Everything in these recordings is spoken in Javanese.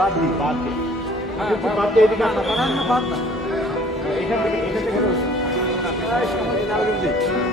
Það er fatti, fatti. Það er fatti, þetta er fatti. Það er fatti, þetta er fatti. Það er svona í náðum því.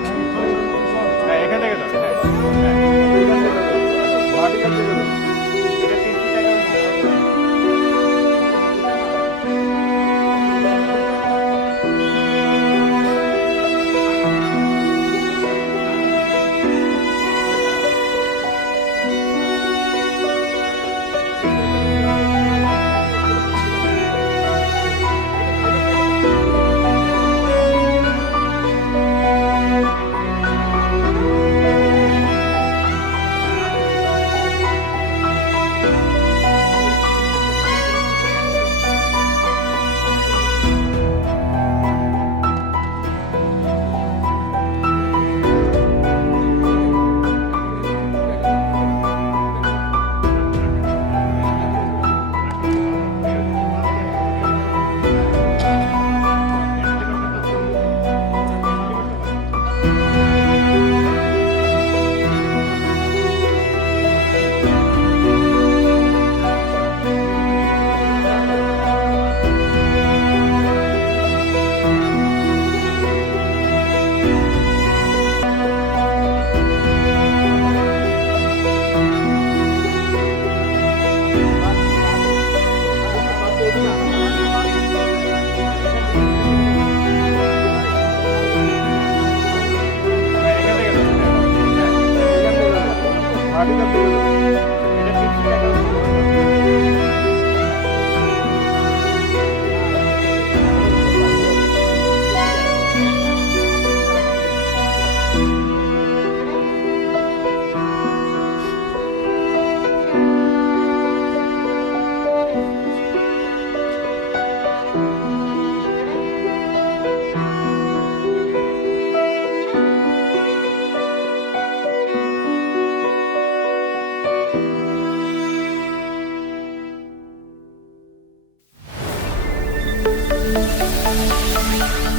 Thank you.